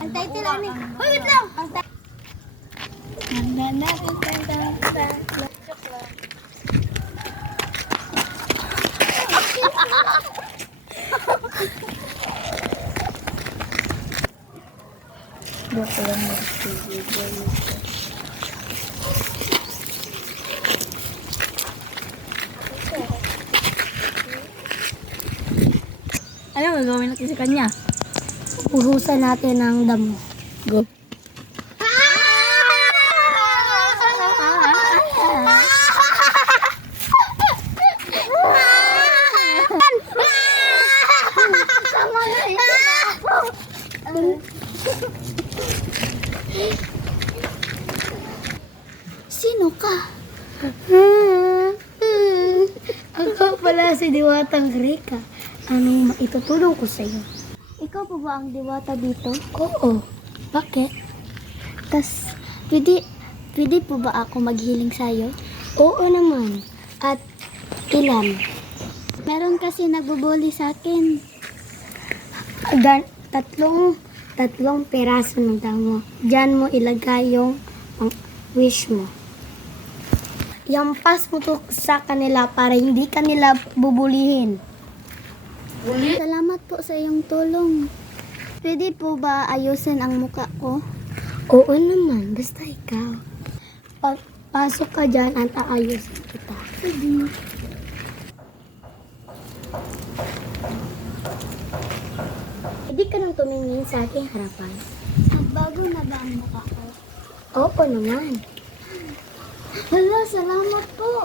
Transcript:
Antay tila ni. Hoy, wait lang. Antay. Ano gagawin natin sa kanya? Uhusan natin ang damo. Go. Sino ka? Ako pala si Diwatang Rika. Anong maitutulong ko sa iyo? Ikaw pa ba ang diwata dito? Oo. Bakit? Tas, pwede po ba ako maghiling sa'yo? Oo naman. At ilan? Meron kasi nagbubuli sa akin. Tatlong peraso ng damo. Diyan mo ilagay yung wish mo. Yampas mo to sa kanila para hindi kanila bubulihin. Salamat po sa iyong tulong. Pwede po ba ayusin ang muka ko? Oo naman, basta ikaw. Pasok ka dyan at aayusin kita. Sige. Hindi ka nang tumingin sa aking harapan. Nagbago na ba ang muka ko? Oo naman. Hala, salamat po.